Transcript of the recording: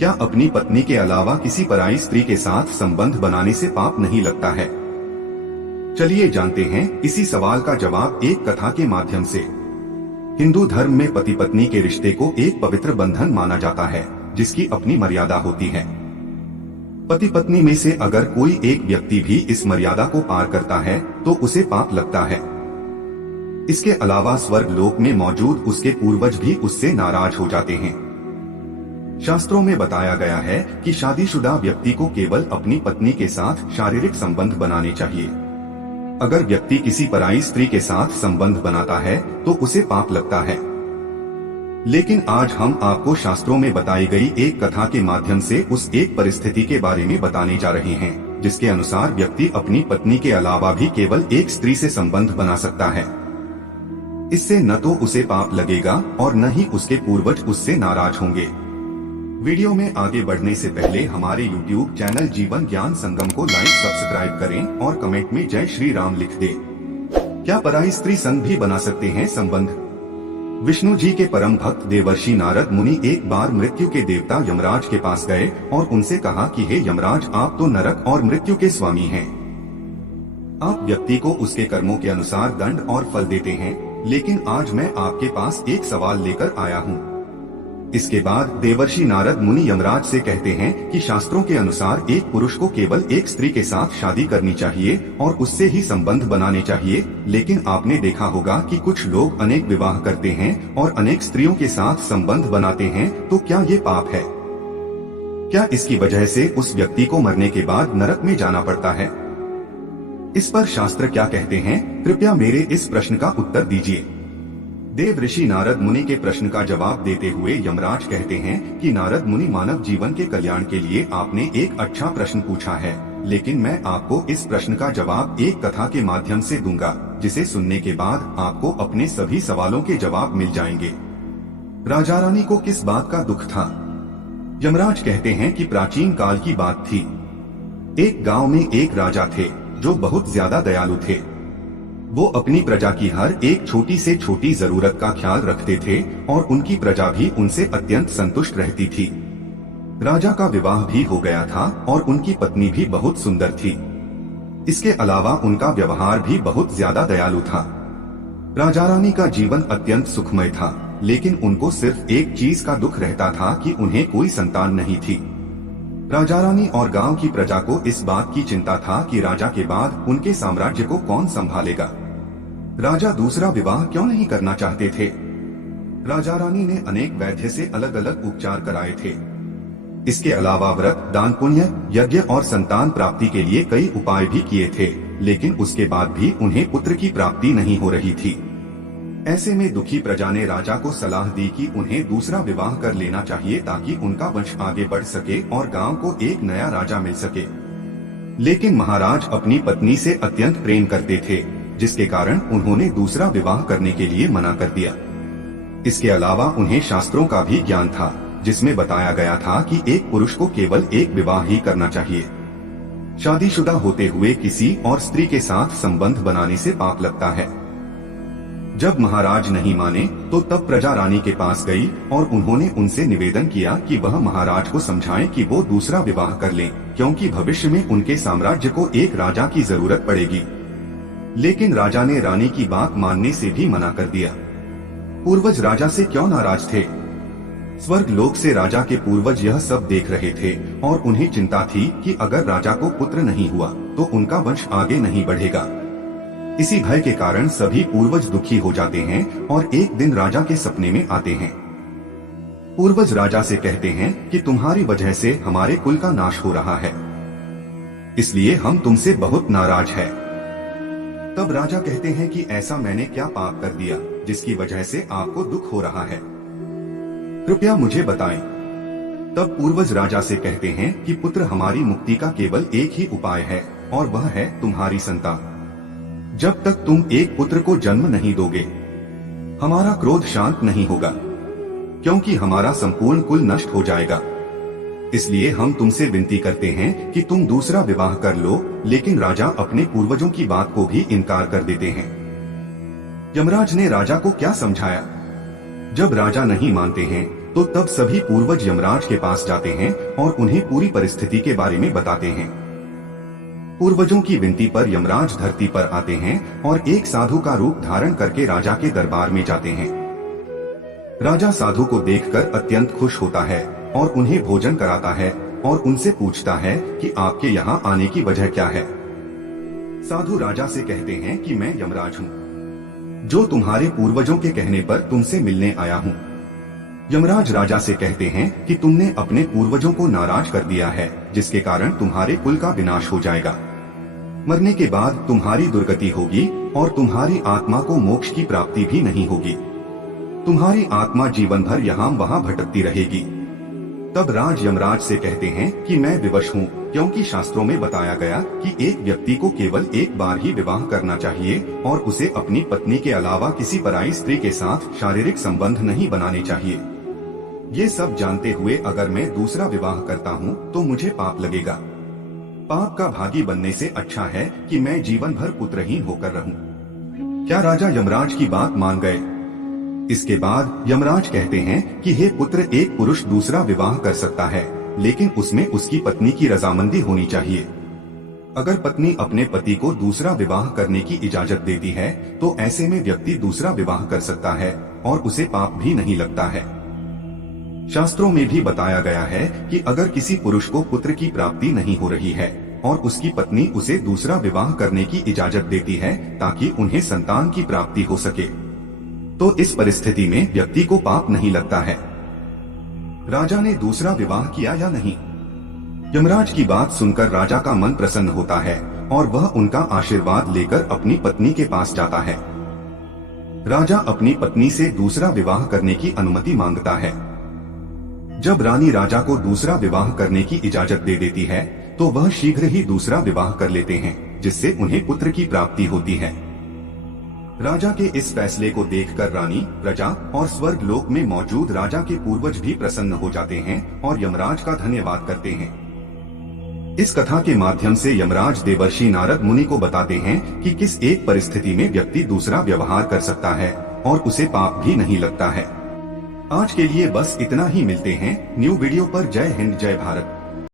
क्या अपनी पत्नी के अलावा किसी पराई स्त्री के साथ संबंध बनाने से पाप नहीं लगता है? चलिए जानते हैं इसी सवाल का जवाब एक कथा के माध्यम से। हिंदू धर्म में पति पत्नी के रिश्ते को एक पवित्र बंधन माना जाता है, जिसकी अपनी मर्यादा होती है। पति पत्नी में से अगर कोई एक व्यक्ति भी इस मर्यादा को पार करता है तो उसे पाप लगता है। इसके अलावा स्वर्ग लोक में मौजूद उसके पूर्वज भी उससे नाराज हो जाते हैं। शास्त्रों में बताया गया है कि शादीशुदा व्यक्ति को केवल अपनी पत्नी के साथ शारीरिक संबंध बनाने चाहिए। अगर व्यक्ति किसी पराई स्त्री के साथ संबंध बनाता है तो उसे पाप लगता है। लेकिन आज हम आपको शास्त्रों में बताई गई एक कथा के माध्यम से उस एक परिस्थिति के बारे में बताने जा रहे हैं, जिसके अनुसार व्यक्ति अपनी पत्नी के अलावा भी केवल एक स्त्री से संबंध बना सकता है। इससे न तो उसे पाप लगेगा और न ही उसके पूर्वज उससे नाराज होंगे। वीडियो में आगे बढ़ने से पहले हमारे YouTube चैनल जीवन ज्ञान संगम को लाइक सब्सक्राइब करें और कमेंट में जय श्री राम लिख दें। क्या पराई स्त्री संग भी बना सकते हैं संबंध? विष्णु जी के परम भक्त देवर्षि नारद मुनि एक बार मृत्यु के देवता यमराज के पास गए और उनसे कहा कि हे यमराज, आप तो नरक और मृत्यु के स्वामी हैं। आप व्यक्ति को उसके कर्मों के अनुसार दंड और फल देते हैं, लेकिन आज मैं आपके पास एक सवाल लेकर आया हूँ। इसके बाद देवर्षि नारद मुनि यमराज से कहते हैं कि शास्त्रों के अनुसार एक पुरुष को केवल एक स्त्री के साथ शादी करनी चाहिए और उससे ही संबंध बनाने चाहिए, लेकिन आपने देखा होगा कि कुछ लोग अनेक विवाह करते हैं और अनेक स्त्रियों के साथ संबंध बनाते हैं, तो क्या ये पाप है? क्या इसकी वजह से उस व्यक्ति को मरने के बाद नरक में जाना पड़ता है? इस पर शास्त्र क्या कहते हैं, कृपया मेरे इस प्रश्न का उत्तर दीजिए। देव ऋषि नारद मुनि के प्रश्न का जवाब देते हुए यमराज कहते हैं कि नारद मुनि, मानव जीवन के कल्याण के लिए आपने एक अच्छा प्रश्न पूछा है, लेकिन मैं आपको इस प्रश्न का जवाब एक कथा के माध्यम से दूंगा, जिसे सुनने के बाद आपको अपने सभी सवालों के जवाब मिल जाएंगे। राजा रानी को किस बात का दुख था? यमराज कहते हैं कि प्राचीन काल की बात थी। एक गाँव में एक राजा थे जो बहुत ज्यादा दयालु थे। वो अपनी प्रजा की हर एक छोटी से छोटी जरूरत का ख्याल रखते थे और उनकी प्रजा भी उनसे अत्यंत संतुष्ट रहती थी। राजा का विवाह भी हो गया था और उनकी पत्नी भी बहुत सुंदर थी। इसके अलावा उनका व्यवहार भी बहुत ज्यादा दयालु था। राजा रानी का जीवन अत्यंत सुखमय था, लेकिन उनको सिर्फ एक चीज का दुख रहता था कि उन्हें कोई संतान नहीं थी। राजा रानी और गांव की प्रजा को इस बात की चिंता था कि राजा के बाद उनके साम्राज्य को कौन संभालेगा। राजा दूसरा विवाह क्यों नहीं करना चाहते थे? राजा रानी ने अनेक वैद्य से अलग अलग उपचार कराए थे। इसके अलावा व्रत, दान, पुण्य, यज्ञ और संतान प्राप्ति के लिए कई उपाय भी किए थे, लेकिन उसके बाद भी उन्हें पुत्र की प्राप्ति नहीं हो रही थी। ऐसे में दुखी प्रजा ने राजा को सलाह दी कि उन्हें दूसरा विवाह कर लेना चाहिए ताकि उनका वंश आगे बढ़ सके और गांव को एक नया राजा मिल सके। लेकिन महाराज अपनी पत्नी से अत्यंत प्रेम करते थे, जिसके कारण उन्होंने दूसरा विवाह करने के लिए मना कर दिया। इसके अलावा उन्हें शास्त्रों का भी ज्ञान था, जिसमें बताया गया था कि एक पुरुष को केवल एक विवाह ही करना चाहिए। शादीशुदा होते हुए किसी और स्त्री के साथ संबंध बनाने से पाप लगता है। जब महाराज नहीं माने तो तब प्रजा रानी के पास गई और उन्होंने उनसे निवेदन किया कि वह महाराज को समझाएं कि वो दूसरा विवाह कर लें, क्योंकि भविष्य में उनके साम्राज्य को एक राजा की जरूरत पड़ेगी। लेकिन राजा ने रानी की बात मानने से भी मना कर दिया। पूर्वज राजा से क्यों नाराज थे? स्वर्ग लोक से राजा के पूर्वज यह सब देख रहे थे और उन्हें चिंता थी कि अगर राजा को पुत्र नहीं हुआ तो उनका वंश आगे नहीं बढ़ेगा। इसी भय के कारण सभी पूर्वज दुखी हो जाते हैं और एक दिन राजा के सपने में आते हैं। पूर्वज राजा से कहते हैं कि तुम्हारी वजह से हमारे कुल का नाश हो रहा है, इसलिए हम तुमसे बहुत नाराज हैं। तब राजा कहते हैं कि ऐसा मैंने क्या पाप कर दिया जिसकी वजह से आपको दुख हो रहा है, कृपया मुझे बताएं। तब पूर्वज राजा से कहते हैं कि पुत्र, हमारी मुक्ति का केवल एक ही उपाय है और वह है तुम्हारी संतान। जब तक तुम एक पुत्र को जन्म नहीं दोगे, हमारा क्रोध शांत नहीं होगा, क्योंकि हमारा संपूर्ण कुल नष्ट हो जाएगा। इसलिए हम तुमसे विनती करते हैं कि तुम दूसरा विवाह कर लो। लेकिन राजा अपने पूर्वजों की बात को भी इनकार कर देते हैं। यमराज ने राजा को क्या समझाया? जब राजा नहीं मानते हैं तो तब सभी पूर्वज यमराज के पास जाते हैं और उन्हें पूरी परिस्थिति के बारे में बताते हैं। पूर्वजों की विनती पर यमराज धरती पर आते हैं और एक साधु का रूप धारण करके राजा के दरबार में जाते हैं। राजा साधु को देखकर अत्यंत खुश होता है और उन्हें भोजन कराता है और उनसे पूछता है कि आपके यहाँ आने की वजह क्या है। साधु राजा से कहते हैं कि मैं यमराज हूँ, जो तुम्हारे पूर्वजों के कहने पर तुमसे मिलने आया हूँ। यमराज राजा से कहते हैं कि तुमने अपने पूर्वजों को नाराज कर दिया है, जिसके कारण तुम्हारे कुल का विनाश हो जाएगा। मरने के बाद तुम्हारी दुर्गति होगी और तुम्हारी आत्मा को मोक्ष की प्राप्ति भी नहीं होगी। तुम्हारी आत्मा जीवन भर यहाँ वहाँ भटकती रहेगी। तब राज यमराज से कहते हैं कि मैं विवश हूँ, क्योंकि शास्त्रों में बताया गया कि एक व्यक्ति को केवल एक बार ही विवाह करना चाहिए और उसे अपनी पत्नी के अलावा किसी पराई स्त्री के साथ शारीरिक संबंध नहीं बनाने चाहिए। ये सब जानते हुए अगर मैं दूसरा विवाह करता हूँ तो मुझे पाप लगेगा। पाप का भागी बनने से अच्छा है कि मैं जीवन भर पुत्रहीन होकर रहूं। क्या राजा यमराज की बात मान गए? इसके बाद यमराज कहते हैं कि हे पुत्र, एक पुरुष दूसरा विवाह कर सकता है, लेकिन उसमें उसकी पत्नी की रजामंदी होनी चाहिए। अगर पत्नी अपने पति को दूसरा विवाह करने की इजाजत देती है तो ऐसे में व्यक्ति दूसरा विवाह कर सकता है और उसे पाप भी नहीं लगता है। शास्त्रों में भी बताया गया है कि अगर किसी पुरुष को पुत्र की प्राप्ति नहीं हो रही है और उसकी पत्नी उसे दूसरा विवाह करने की इजाजत देती है ताकि उन्हें संतान की प्राप्ति हो सके, तो इस परिस्थिति में व्यक्ति को पाप नहीं लगता है। राजा ने दूसरा विवाह किया या नहीं? यमराज की बात सुनकर राजा का मन प्रसन्न होता है और वह उनका आशीर्वाद लेकर अपनी पत्नी के पास जाता है। राजा अपनी पत्नी से दूसरा विवाह करने की अनुमति मांगता है। जब रानी राजा को दूसरा विवाह करने की इजाजत दे देती है तो वह शीघ्र ही दूसरा विवाह कर लेते हैं, जिससे उन्हें पुत्र की प्राप्ति होती है। राजा के इस फैसले को देखकर रानी, प्रजा और स्वर्ग लोक में मौजूद राजा के पूर्वज भी प्रसन्न हो जाते हैं और यमराज का धन्यवाद करते हैं। इस कथा के माध्यम से यमराज देवर्षि नारद मुनि को बताते हैं कि किस एक परिस्थिति में व्यक्ति दूसरा व्यवहार कर सकता है और उसे पाप भी नहीं लगता है। आज के लिए बस इतना ही। मिलते हैं न्यू वीडियो पर। जय हिंद, जय भारत।